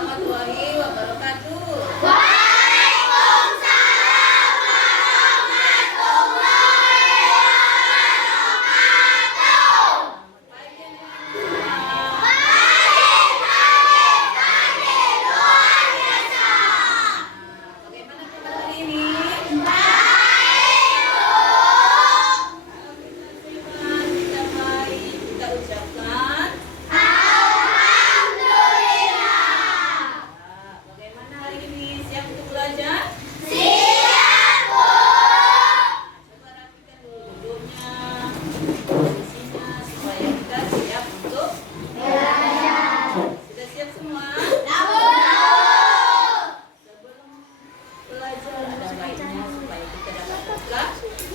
warahmatullahi wabarakatuh. Waalaikumsalam warahmatullahi wabarakatuh. Pagi semua. Pagi luar biasa. Bagaimana kabar hari ini? Baik, Bu. Kalau kita sehat, kita baik, kita ucapkan. Alhamdulillah. Bagaimana hari ini? Siap untuk belajar? Siap, Bu. Coba rapikan dulu duduknya, posisinya supaya kita siap untuk Belajar. sudah siap semua? Sebelum belajar ada baiknya supaya kita dapat buka,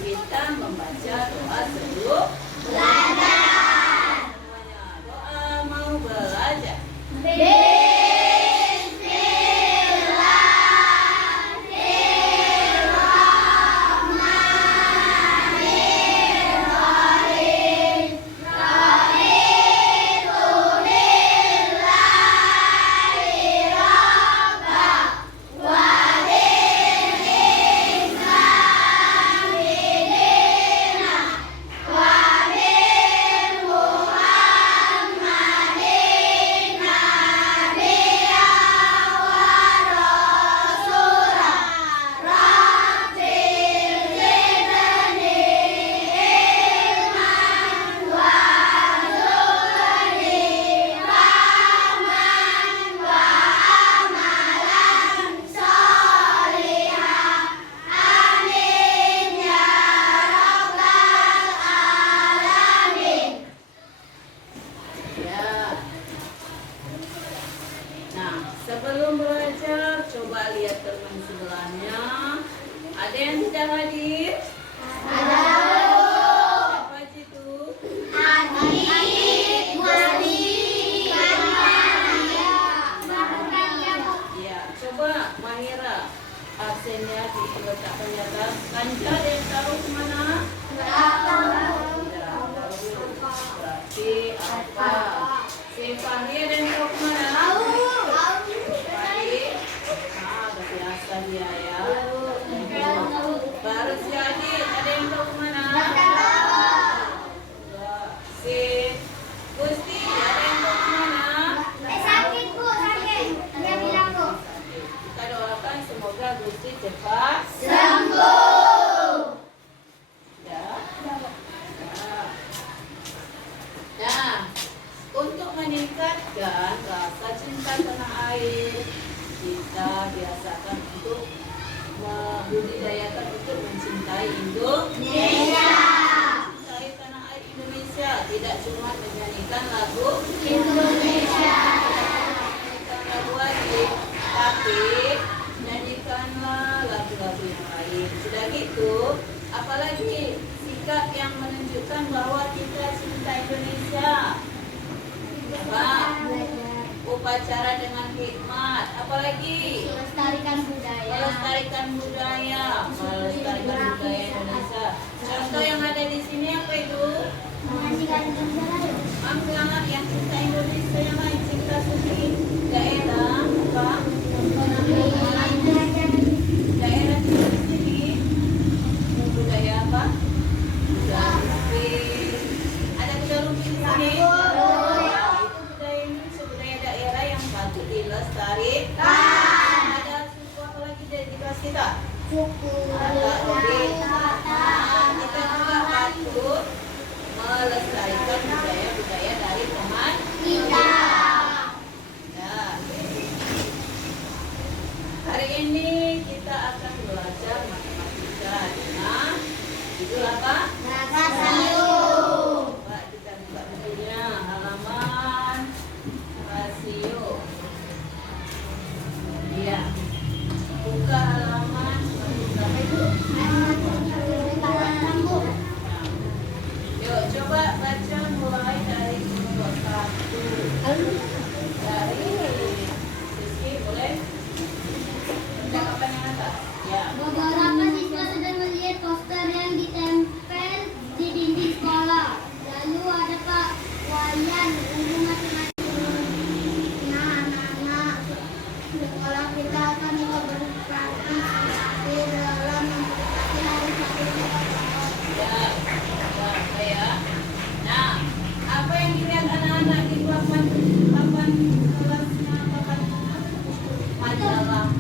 kita membaca doa sebelum Belajar. semuanya. Doa mau belajar. Bismillahirrahmanirrahim. Raditu billahi rabba wa bil islami dina wa bil Muhammadin nabiyya wa rasula. Rabbil zidni ilman warzuqni fahman wa amalan sholihan. Amin ya rabbal alamin. Ya. Nah, sebelum belajar, coba lihat teman sebelahnya. Ada yang tidak hadir? Ada Siapa aja itu? Adik, Wadi, Ya, coba Mahira. Absennya diletakkan di atas kancah. Ada yang tahu kemana? Tidak tahu. Berarti apa? Si Fahri ada yang tahu kemana? Fahri? Ah, udah biasa dia ya. Baru si Adit, ada yang tahu kemana? Enggak. Si Gusti, ada yang tahu kemana? Kita doakan semoga Gusti cepat Sembuh. ya. Nah, untuk meningkatkan rasa cinta tanah air, kita biasakan untuk membudidayakan untuk mencintai Indonesia. mencintai tanah air Indonesia, tidak cuma menyanyikan lagu Indonesia. menyanyikan lagu wajib, tapi nyanyikanlah lagu-lagu yang lain. Sudah gitu, apalagi sikap yang menunjukkan bahwa kita cinta Indonesia. Apa? Upacara dengan hikmat. Apalagi Melestarikan budaya. melestarikan budaya, melestarikan budaya Indonesia. Contoh yang ada di sini apa itu? Menyanyikan Indonesia. Anggaran yang cinta Indonesia, yang lain cinta suci daerah apa? Daerah di sini budaya apa? Budaya lumping. Ada budaya lumping di sini. Itu budaya Indonesia, budaya daerah yang patut dilestarikan. Ada suku apa lagi di kelas kita? Ada Robi. Nah, kita juga patut melestarikan budaya-budaya dari teman Kita. ya. Hari ini kita akan belajar matematika dengan judul apa? Rasio. Coba kita buka bukunya, halaman rasio. Iya. Buka halaman berapa itu? Nah, yuk coba baca mulai. majalah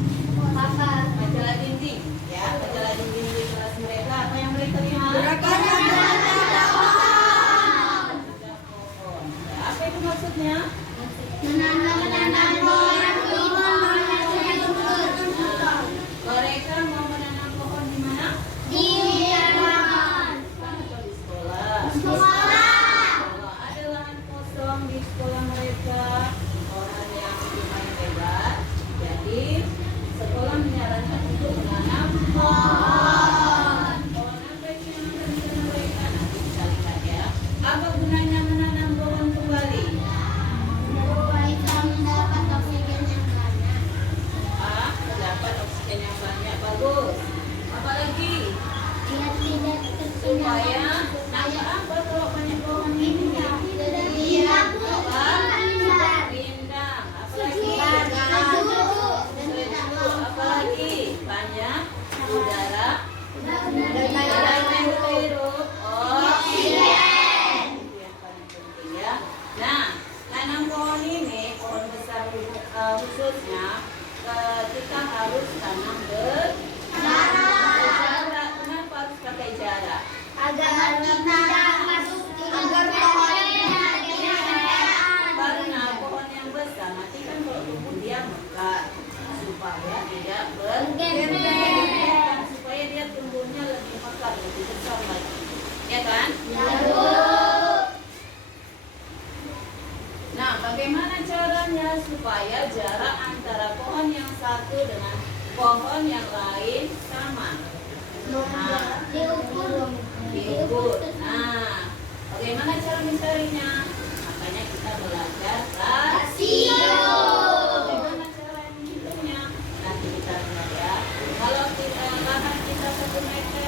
Apa? majalah dinding ya, majalah dinding di kelas mereka. Apa yang mereka lihat? Pohon. Ya, apa itu maksudnya? Menanam pohon Mereka mau menanam pohon di mana? di lapangan. Atau di sekolah? Sekolah. Ada lahan kosong di sekolah mereka, orang yang lumayan lebar. Jadi sekolah menyarankan untuk menanam pohon. Pohon apa itu yang akan ditanam mereka? Nanti kita lihat ya. Apa gunanya menanam pohon kembali? Supaya kita mendapat oksigen yang banyak. Dapat oksigen yang banyak, bagus. Apalagi Biar tidak terkena supaya nambah apa kalau banyak pohon ini? Biar Rindang. Apalagi sejuk. apalagi banyak udara yang terhirup oksigen. Itu yang paling penting ya. Nah, tanam pohon ini, pohon besar khususnya kita harus tanam berjarak. Kenapa harus pakai jarak? Agar kita masuk agar pohonnya Karena pohon yang besar nanti kan kalau tumbuh dia mekar supaya tidak bergeser, supaya dia tumbuhnya lebih mekar, lebih besar lagi, ya kan? Nah, bagaimana caranya supaya jarak antara pohon yang satu dengan pohon yang lain sama? Diukur. Nah, bagaimana cara mencarinya? Makanya kita belajar rasio. Bagaimana cara menghitungnya? Nanti kita lihat ya. Kalau lahan kita 1 meter,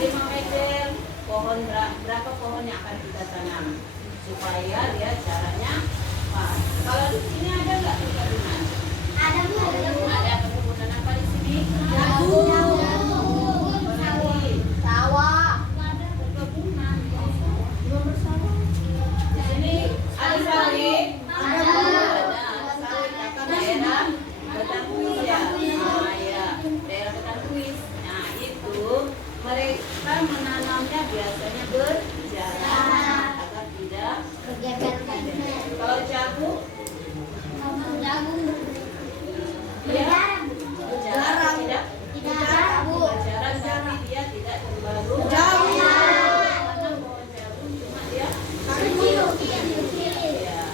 5 meter, pohon berapa pohon yang akan kita tanam? Supaya dia caranya pas. Kalau di sini ada nggak perkebunan? Ada Bu. Ada perkebunan apa di sini? Jagung. Apalagi? Sawah. Perkebunan. Di sini ada sawit. Ada. Ada sawit apa daerah Betakuis ya. Nah, ya, daerah Betakuis. Nah, itu mereka menanamnya biasanya berjarak agar tidak Bergeser. kalau jagung Jagung. dia berjarak atau tidak Tidak. Bu. berjarak tapi dia tidak terlalu Jauh. karena pohon jagung cuma dia Kecil. ya.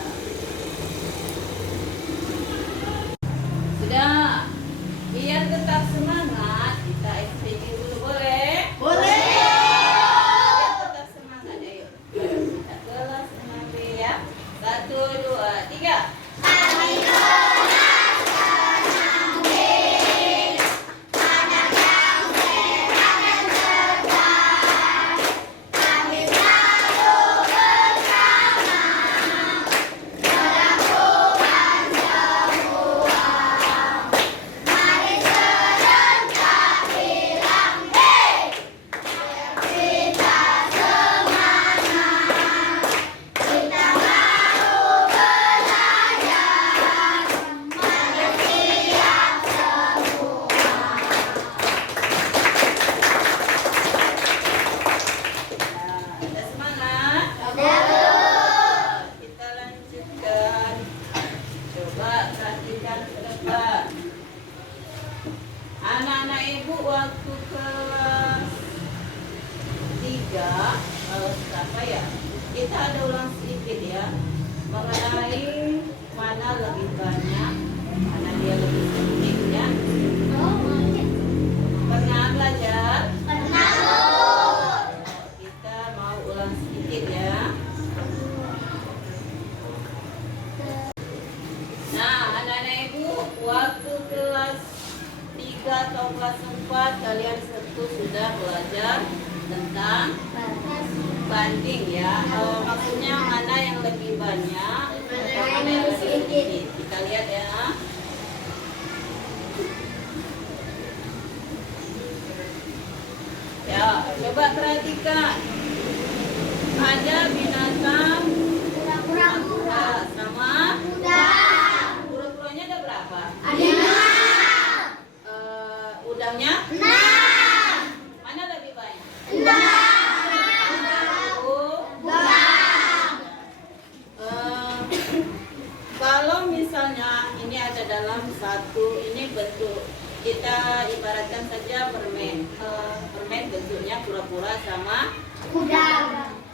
Sudah, biar tetap semangat kita SPG dulu boleh? Biar tetap semangat, ayo kita kelas 6B ya. 1, 2, 3. Ada semangat? Kita lanjutkan. Coba perhatikan ke depan. Anak-anak ibu waktu kelas 3 apa ya? Kita ada ulang sedikit ya mengenai mana lebih banyak, mana dia lebih sedikit ya. Pernah belajar? Kita mau ulang sedikit ya. Nah, anak-anak ibu, waktu kelas 3 atau kelas 4 kalian sudah belajar tentang banding ya. Maksudnya mana yang lebih banyak, atau mana yang lebih sedikit. Kita lihat ya. Ya, coba perhatikan. Ada binatang kura-kura sama kura-kuranya ada berapa? Ada misalnya ini ada dalam satu, ini bentuk kita ibaratkan saja permen. Permen bentuknya kura-kura sama Kuda.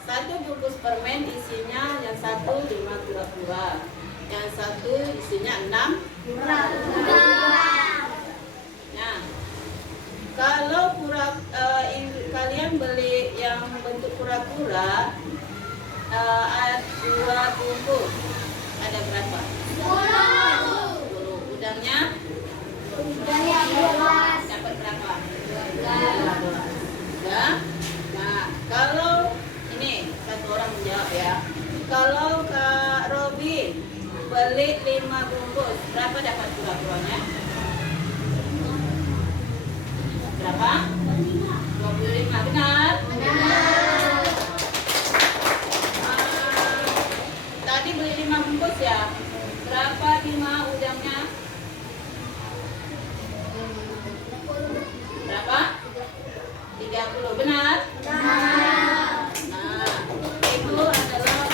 satu bungkus permen isinya yang satu 5 kura-kura, yang satu isinya 6. Kuda. Nah, kalau kalian beli yang bentuk kura-kura, 2 bungkus ada berapa? 10. Udangnya dapat berapa? 12. Ya. Nah, kalau ini satu orang menjawab ya. Kalau Kak Robi beli 5 bungkus, berapa dapat kura-kuranya? Berapa? 25. Benar? Tadi beli 5 bungkus ya. Berapa 5 udangnya? Berapa? 30. Benar? Nah, itu adalah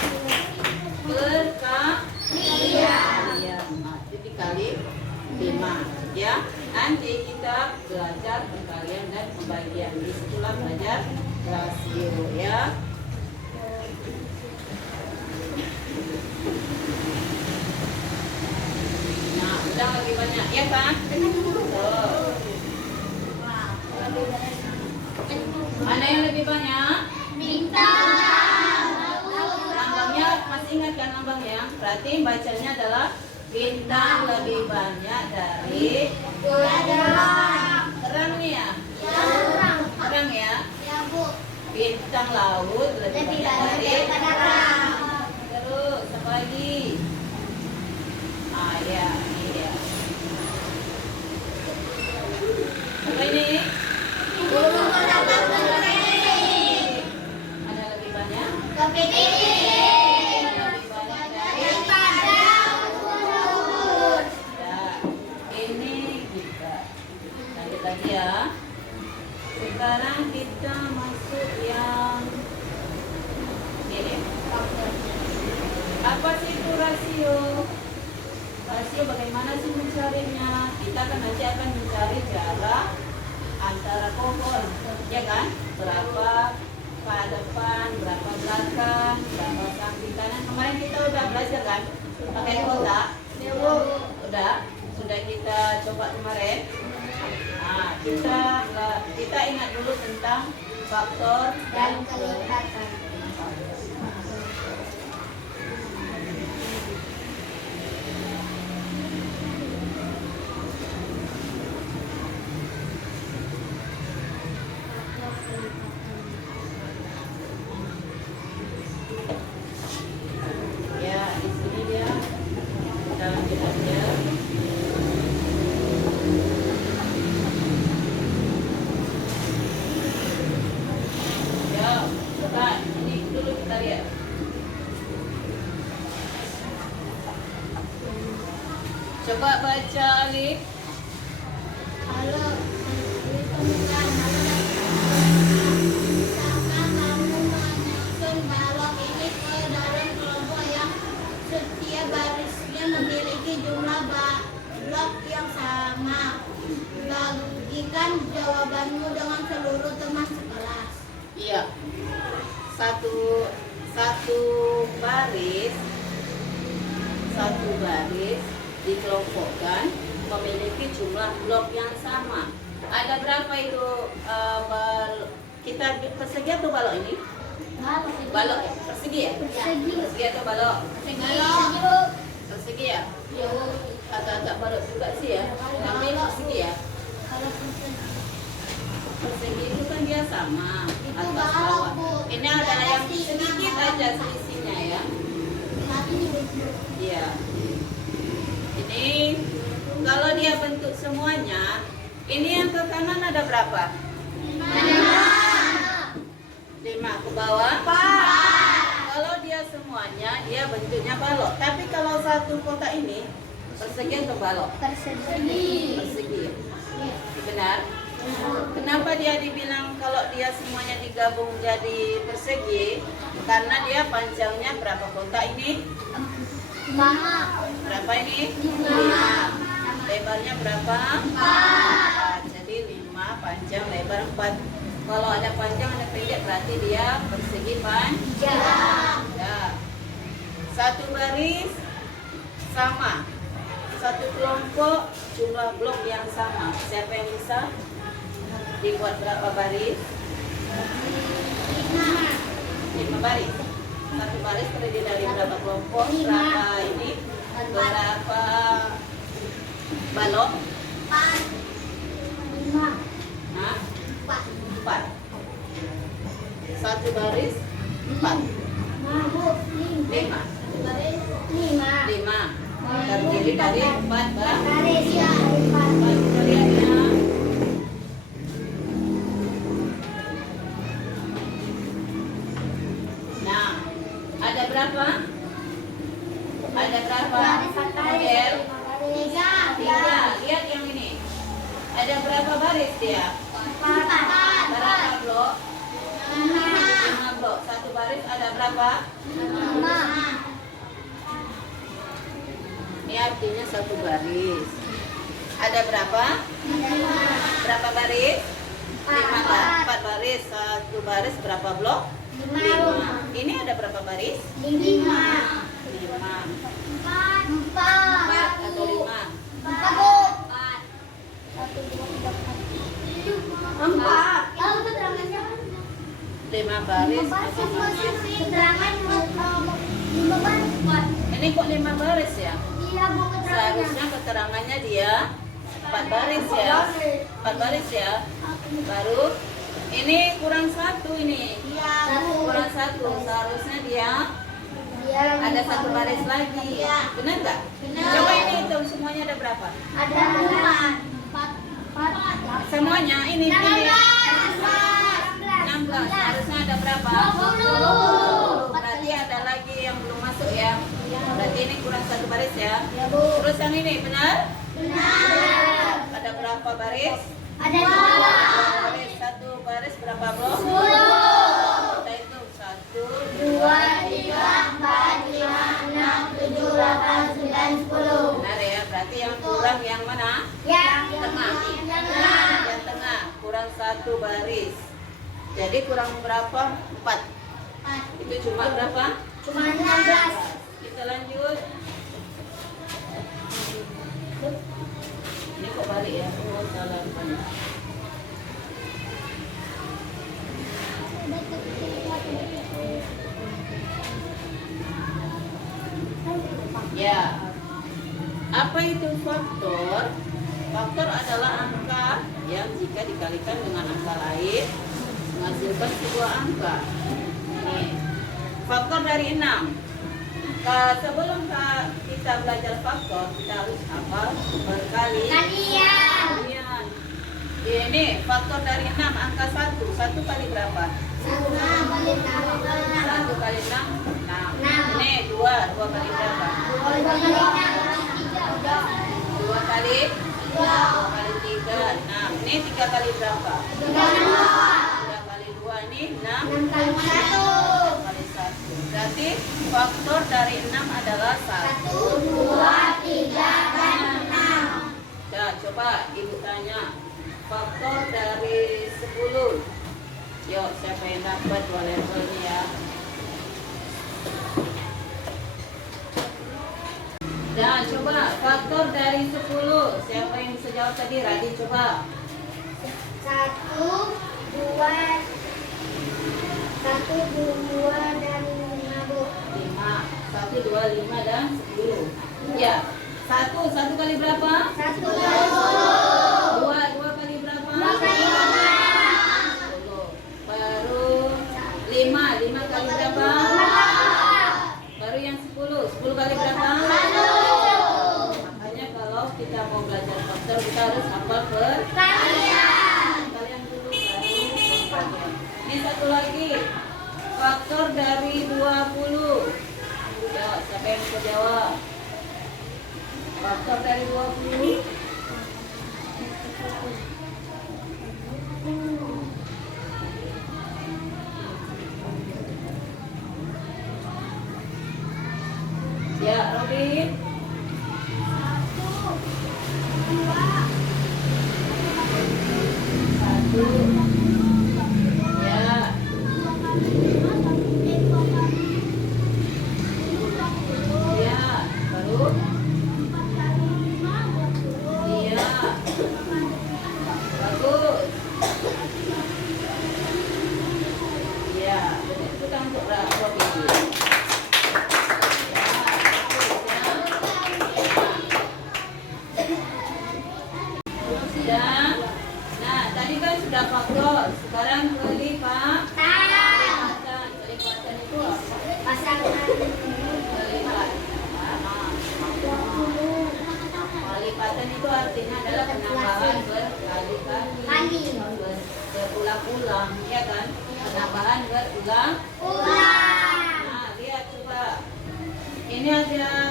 perkalian. Nah, itu dikali 5 ya. Nanti kita belajar perkalian dan pembagian. Disitulah belajar rasio ya. Nah, udah lebih banyak ya kan? Tuh. Mana yang lebih banyak? Lambangnya masih ingat kan lambangnya? Berarti bacanya adalah bintang lebih banyak dari terang nih ya. Terang ya. Bintang laut lebih banyak dari terus apa lagi? Ah ya, ini dia. Apa ini? Ada lebih banyak? Lebih banyak dari ya. Ini kita lanjut lagi ya. Sekarang kita masuk yang ini. Apa sih itu rasio? Rasio bagaimana sih mencarinya? Kita kan nanti akan mencari jarak antara pohon, ya kan? Berapa ke depan, berapa belakang, berapa samping kanan. Kemarin kita udah belajar kan? Pakai kotak. Udah, sudah kita coba kemarin. Nah, kita ingat dulu tentang faktor dan kelihatan. Ya, di sini dia. Kita lanjut aja. Ya, coba ini dulu kita lihat. Coba baca Alif. Halo, ditemukan misalkan kamu menyusun balok ini ke dalam kelompok yang setiap barisnya memiliki jumlah blok yang sama. Bagikan jawabanmu dengan seluruh teman sekelas. Iya. Satu baris dikelompokkan memiliki jumlah blok yang sama. Ada berapa itu kita persegi atau balok ini? Balok ya? Persegi ya? Persegi atau balok? Persegi ya? Agak-agak balok juga sih ya. Tapi persegi ya? Persegi itu kan dia sama atas bawah. Ini ada yang sedikit aja selisihnya ya. Iya. Ini kalau dia bentuk semuanya, ini yang ke kanan ada berapa? 5 ke bawah. Kalau dia semuanya, dia bentuknya balok. Tapi kalau satu kotak ini persegi atau balok? Persegi. Benar? Kenapa dia dibilang kalau dia semuanya digabung jadi persegi? Karena dia panjangnya berapa kotak ini? 5. Berapa ini? 5. Lebarnya berapa? 4. Jadi 5, panjang, lebar 4. Kalau ada panjang, ada pendek, berarti dia persegi panjang. Ya. Satu baris sama. Satu kelompok jumlah blok yang sama. Siapa yang bisa dibuat berapa baris? 5 baris. Satu baris terdiri dari berapa kelompok? Berapa ini? Berapa balok? 4. 5. Nah, 4. 4. Satu baris 4. 5. 5. Terdiri dari 4 baris. Kita lihat ya. Nah, ada berapa? Ada berapa model? 3. Lihat yang ini. Ada berapa baris dia? Berapa blok? 5 blok. Satu baris ada berapa? 5. Ini artinya satu baris. Ada berapa? Berapa baris? 4 baris. Satu baris berapa blok? 5. Ini ada berapa baris? 5. 4 atau 5? 5 baris masing-masing. Ini kok 5 baris ya? Seharusnya keterangannya dia 4 baris ya. 4 baris ya. Baru ini kurang 1 ini. Kurang 1. Seharusnya dia ada 1 baris lagi. Benar nggak? Coba ini hitung semuanya ada berapa? Ada 4. Semuanya ini pilih. 16. Harusnya ada berapa? 20. Berarti ada lagi yang belum masuk ya. Berarti ini kurang 1 baris ya. Terus yang ini benar? Ada berapa baris? Ada 2. Baris. Satu baris berapa blok? 10. Kita hitung 1, 2, 3, 4, 5, 6, 7, 8, 9, 10. Benar ya. Berarti yang kurang yang mana? Yang Tengah. Yang tengah kurang 1 baris. Jadi kurang berapa? 4. Itu cuma berapa? Cuma 16. Kita lanjut. Ini kok balik ya? Oh, salah. Ya. Apa itu faktor? Faktor adalah angka yang jika dikalikan dengan angka lain menghasilkan sebuah angka. Nih, faktor dari 6. Sebelum kita belajar faktor, kita harus hafal berkalian. Kalian. Ini faktor dari 6, angka 1. 1 kali berapa? 1 kali 6. 1 kali 6, 6. 6. Ini 2 kali berapa? 2 kali 6. 2 kali 3, 6. Ini 3 kali berapa? 3 kali 2 ini 6. 6 kali 1. 6 kali 1. Berarti faktor dari 6 adalah 1. 1, 2, 3, dan 6. Nah, coba ibu tanya. Faktor dari 10. Yuk, siapa yang dapat 2 level ini ya? Nah, coba faktor dari 10. Siapa yang bisa jawab tadi? Radi, coba. 1, 2, dan 5, Bu. 5. 1, 2, 5, dan 10. Ya. 1 kali berapa? 1 kali 10. 2 kali berapa? 2 kali 5. 10. Baru 5 kali berapa? 5. Baru yang 10 kali berapa? 1. Makanya kalau kita mau belajar faktor kita harus hafal Kalian. kalian dulu baru. Ini satu lagi. Faktor dari 20. Ya, siapa yang bisa jawab? Faktor dari 20. Ya, Robin. itu artinya adalah penambahan berkali-kali, berulang-ulang, ya kan? Penambahan berulang-ulang. Nah, lihat coba. Ini ada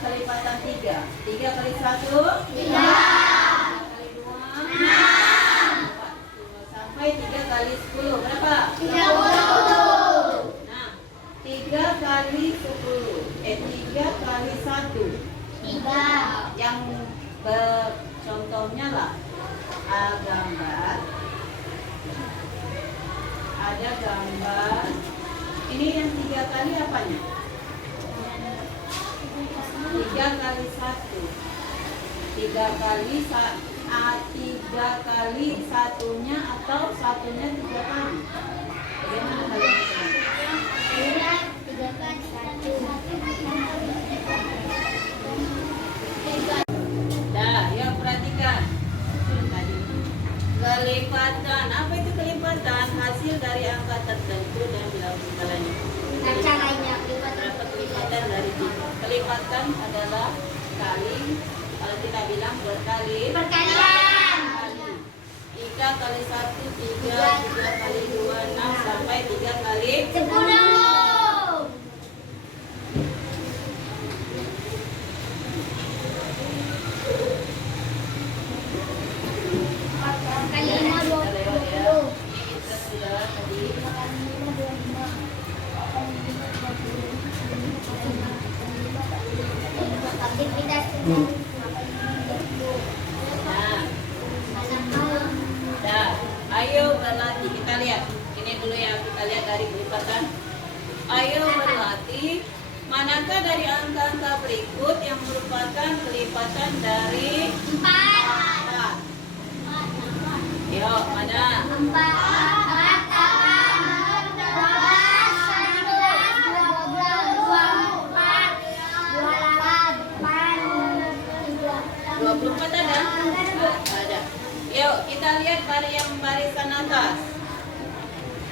kelipatan 3. 3 kali 1 3 kali 2 6 sampai 3 kali 10 berapa? 30. Nah, 3 kali 10 3 kali 1 3. yang contohnya lah gambar, ada gambar ini yang 3 kali apanya? 3 kali 1 3 kali 3 kali satunya atau satunya 3 kali. Bagaimana kalian? 3 kali 1. Dah, ya perhatikan. Kelipatan. Apa itu kelipatan? Hasil dari angka tertentu dan bilangan skalanya. Caranya Berapa kelipatan dari 3? Kelipatan adalah kali, kalau kita bilang berkali. Perkalian. 3 kali 1 3, 3 kali 2 6 sampai 3 kali 10. Kali 5 20. Kita sudah tadi. Aktivitas Nah, ayo berlatih. Kita lihat. Ini dulu ya, kita lihat dari kelipatan. Ayo berlatih. Manakah dari angka-angka berikut yang merupakan kelipatan dari 4? Yuk, mana? 24 ada? Ada. Yuk, kita lihat yang barisan atas.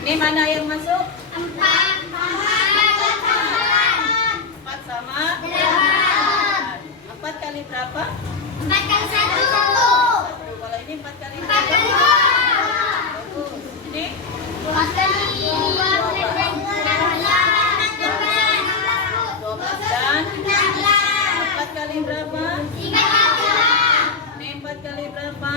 Ini mana yang masuk? 4 sama 8. 4 kali berapa? 4 kali 1. Kalau ini 4 kali 4 kali 2. Bagus. Ini 4 kali 12 dan 4 kali berapa? 3. Ini 4 kali berapa?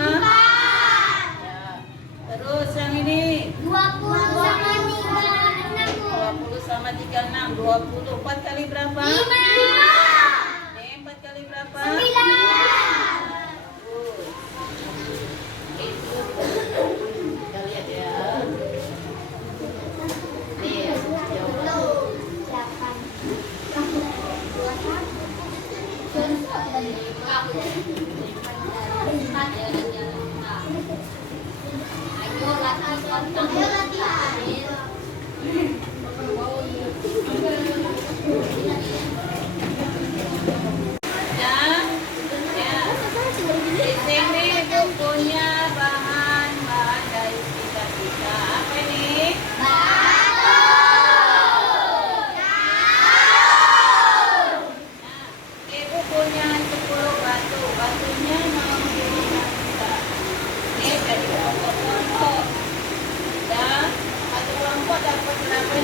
Ya. Terus yang ini 20 sama 20 sama 36. 24 kali berapa? 5. Ini 4 kali berapa? 9. Itu kita lihat ya. Nih, jawaban. Ayo latihan. Ya. Di sini bukunya bahan-bahan dari kita. Apa ini? Ibu punya 10 batu. Batunya mau dimakan kita. Ini jadi kelompok-kelompok. Dan satu kelompok dapat berapa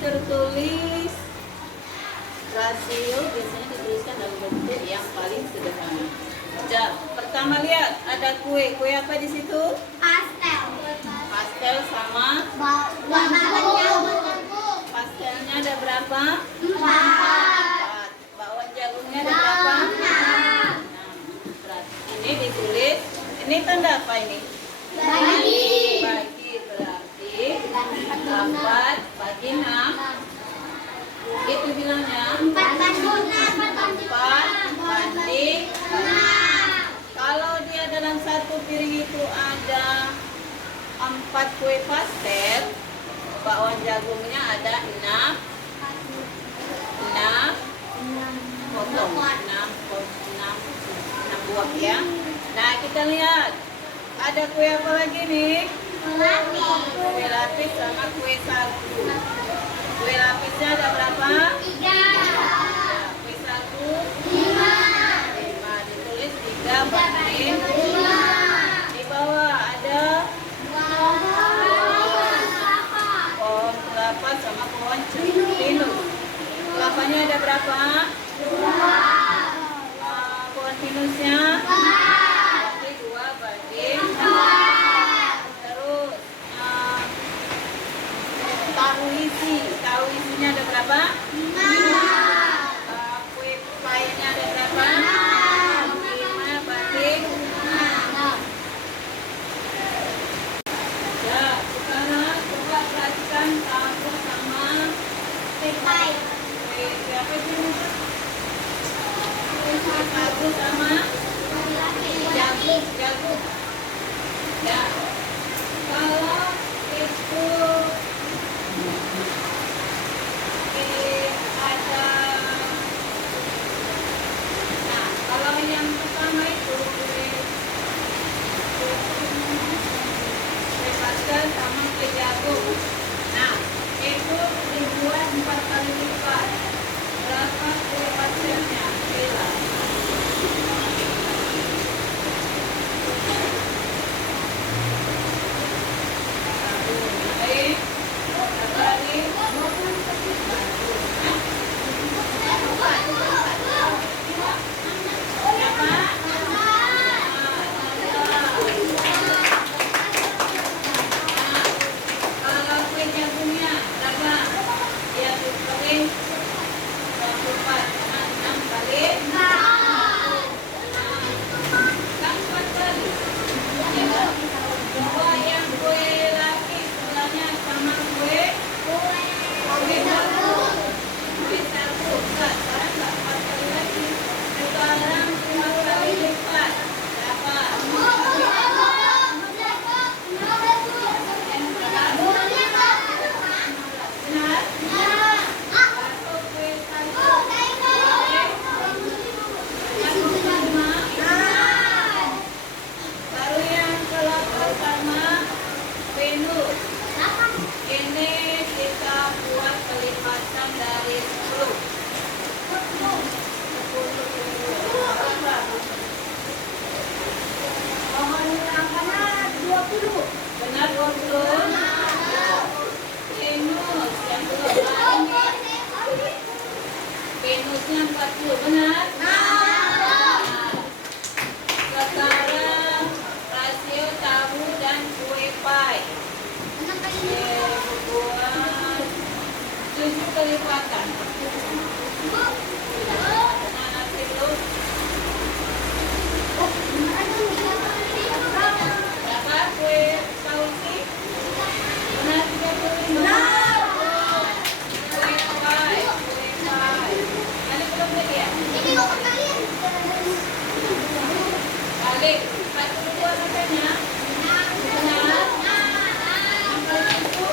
tertulis rasio biasanya dituliskan dalam bentuk yang paling sederhana. Pertama lihat ada kue. Kue apa di situ? Pastel. Pastel sama pastelnya ada berapa? 4. Bakwan jagungnya ada berapa? 6. Ini ditulis. Ini tanda apa ini? Bagi berarti 4 bagi 6. Itu bilangnya 4 banding 6. Kalau dia dalam satu piring itu ada 4 kue pastel, bakwan jagungnya ada 6 potong, 6 buah ya. Nah kita lihat ada kue apa lagi nih? Kue lapis sama kue sagu. Kue lapisnya ada berapa? 3. Kue sagu 5. Ditulis 3 banding 5. Di bawah ada pohon kelapa sama pohon pinus. Kelapanya ada berapa? 2. Pohon pinusnya? Berarti 2 banding 4. Terus tahu isinya ada berapa? 5. Kue payanya ada berapa? 5 banding 6. Ya, sekarang coba perhatikan tahu sama kue apa itu? Kue tahu sama jagung. Ya, kalau itu ada, nah kalau yang pertama itu kue pastel sama kue jagung. Nah itu dibuat 4 kali lipat. Berapa kue pastelnya? Bila benar 20. Venusnya 40 benar? Sekarang rasio tahu dan kue pie. Buat 7 kelipatan. Nah, itu berapa kue tahu sih? Benar 35. Balik, 42 sampainya. Benar. Sampai itu.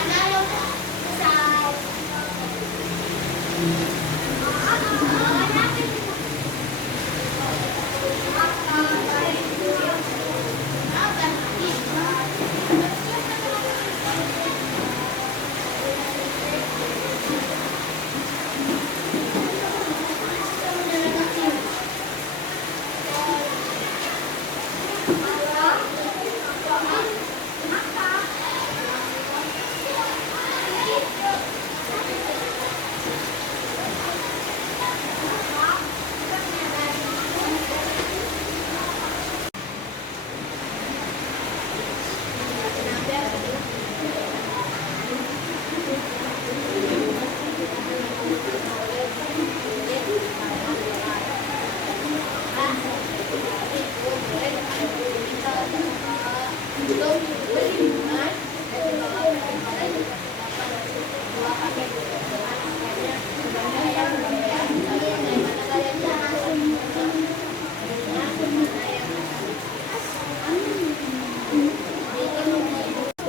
Mana yang besar?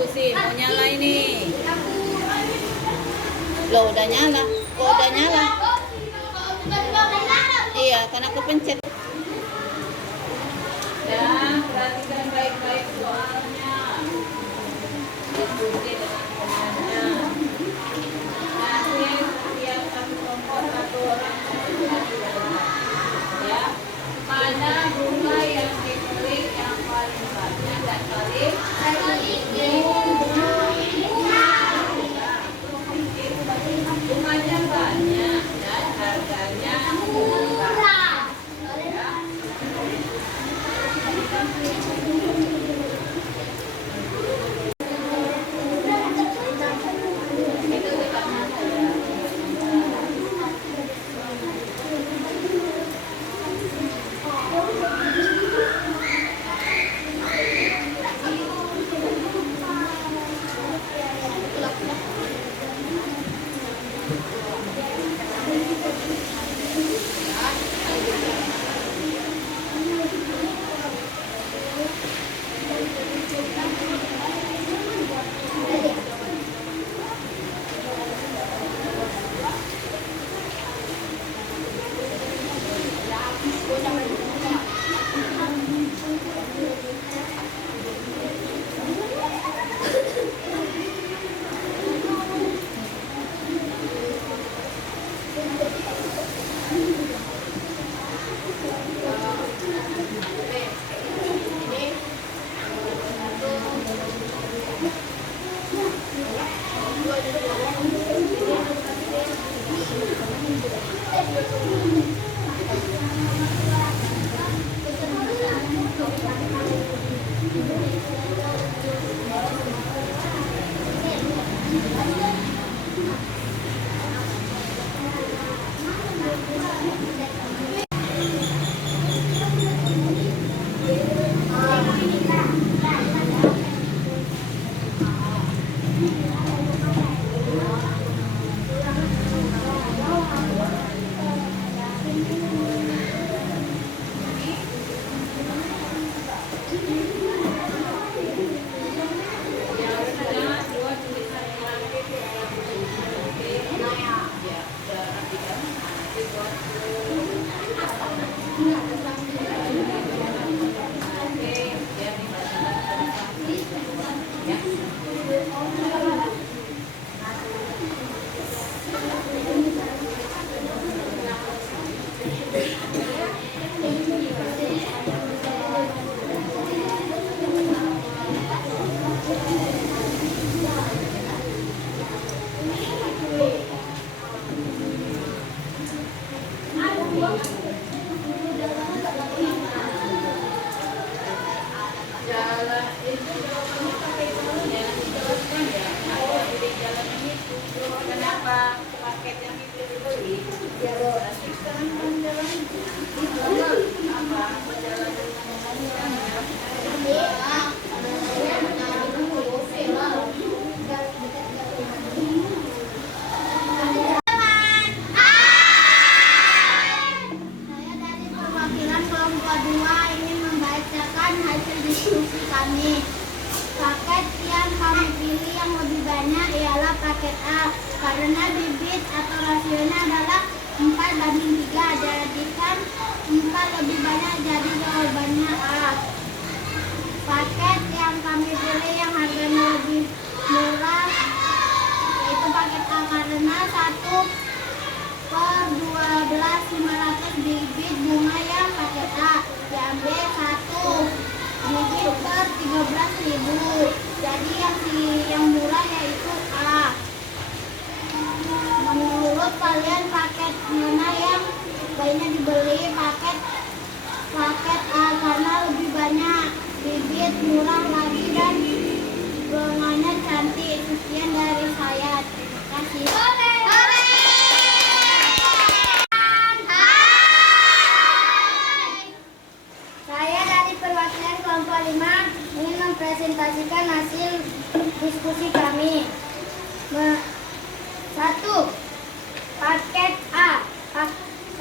Diskusi, mau nyala ini. Loh, udah nyala. Kok udah nyala? Iya, karena aku pencet. Ya, perhatikan baik-baik soalnya. Diskusi dengan temannya. Nanti setiap satu kelompok satu orang ya. Mana bunga yang diklik yang paling banyak dan paling bunganya banyak dan harganya murah. Ya. Itu depannya saja. paket A karena bibit atau rasionya adalah 4:3. Jadikan 4 lebih banyak, jadi jawabannya A. Paket yang kami pilih yang harganya lebih murah yaitu paket A karena 1/12.500 bibit bunga yang paket A diambil 1 bibit per 13.000. Jadi yang murah yaitu A. Menurut kalian paket mana yang baiknya dibeli? Paket A karena lebih banyak bibit, murah lagi, dan bunganya cantik. Sekian dari saya. Terima kasih. Saya dari perwakilan kelompok 5 ingin mempresentasikan hasil diskusi kami. 1. Paket A.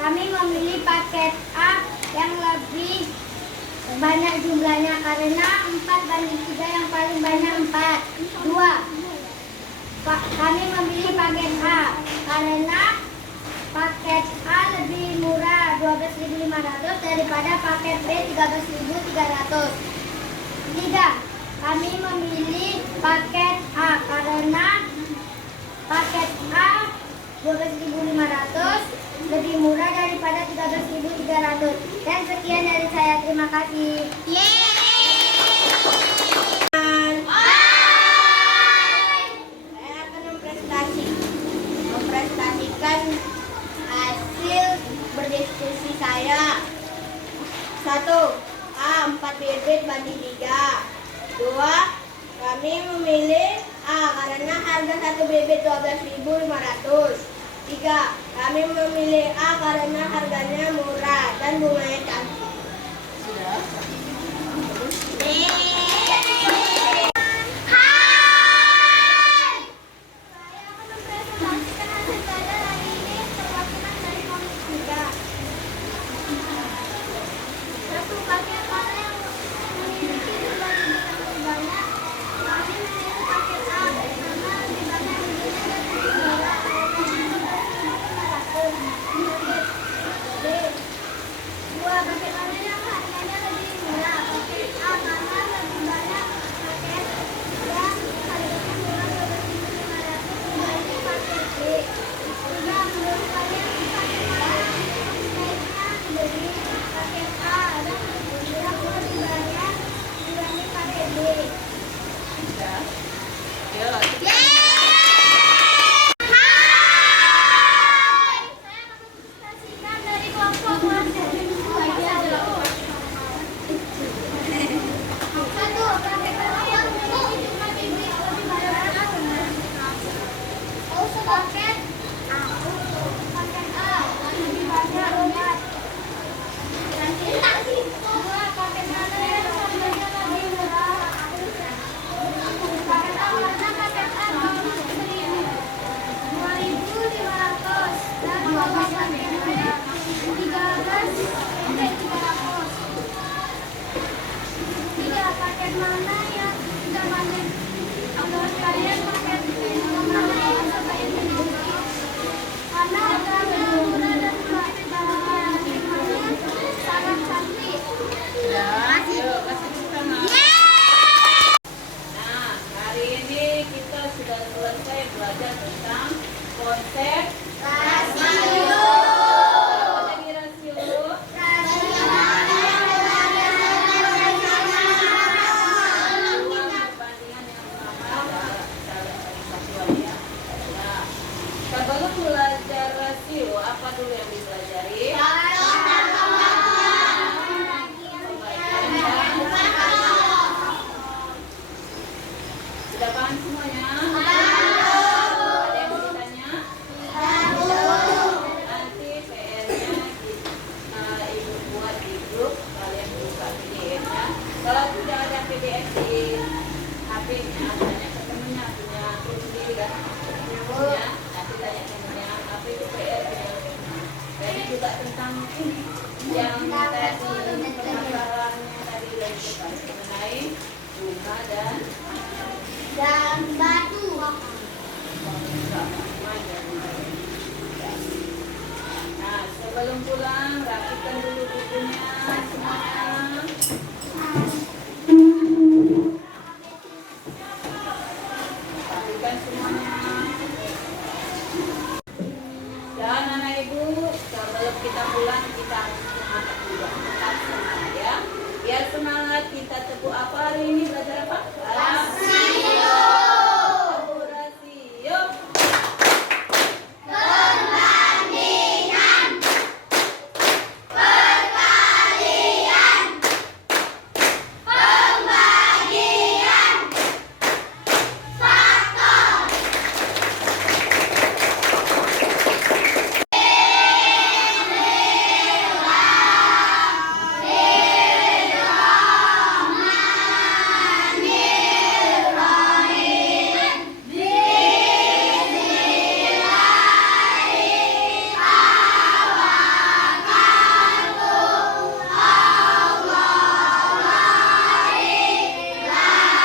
Kami memilih paket A yang lebih banyak jumlahnya karena 4:3 yang paling banyak 4. 2. Kami memilih paket A karena paket A lebih murah 12.500 daripada paket B 13.300. 3. Kami memilih paket A karena paket A 12.500 lebih murah daripada 13.300. Dan sekian dari saya. Terima kasih. Saya akan mempresentasikan hasil berdiskusi saya. 1. A 4 bibit banding 3. 2. Kami memilih A karena harga 1 bibit 12.500. 3. Kami memilih A karena harganya murah dan bunganya cantik. Sudah? Saya akan mempresentasikan hasil belajar hari ini perwakilan dari komisi 3. 1. Paket mana yang memiliki jumlah bibit yang lebih banyak? Kami memilih paket A karena lebih banyak bibitnya dan lebih murah karena 13.500 bibit. B. 2. Paket mana yang harganya lebih murah? Paket A karena lebih banyak paket yang harganya murah 12.500 dibanding paket B. 3. Menurut kalian paket mana yang sebaiknya dibeli? Paket A dan yang lebih banyak dibanding paket B. Sudah? Ya. Saya akan mempresentasikan dari kelompok kelas 1. Satu, paket mana yang memiliki jumlah bibit lebih banyak? Paket A. Paket A lebih banyak 4. 2. Paket mana yang harganya lebih murah? Paket A karena paket A 2.500 dan paket B 13.300. 3. Paket mana yang tidak banyak? Menurut kalian paket mana yang sebaiknya dibeli? Karena harganya murah dan bunganya sangat cantik. Sudah? Yuk, kasih tangan. Nah, hari ini kita sudah selesai belajar tentang konsep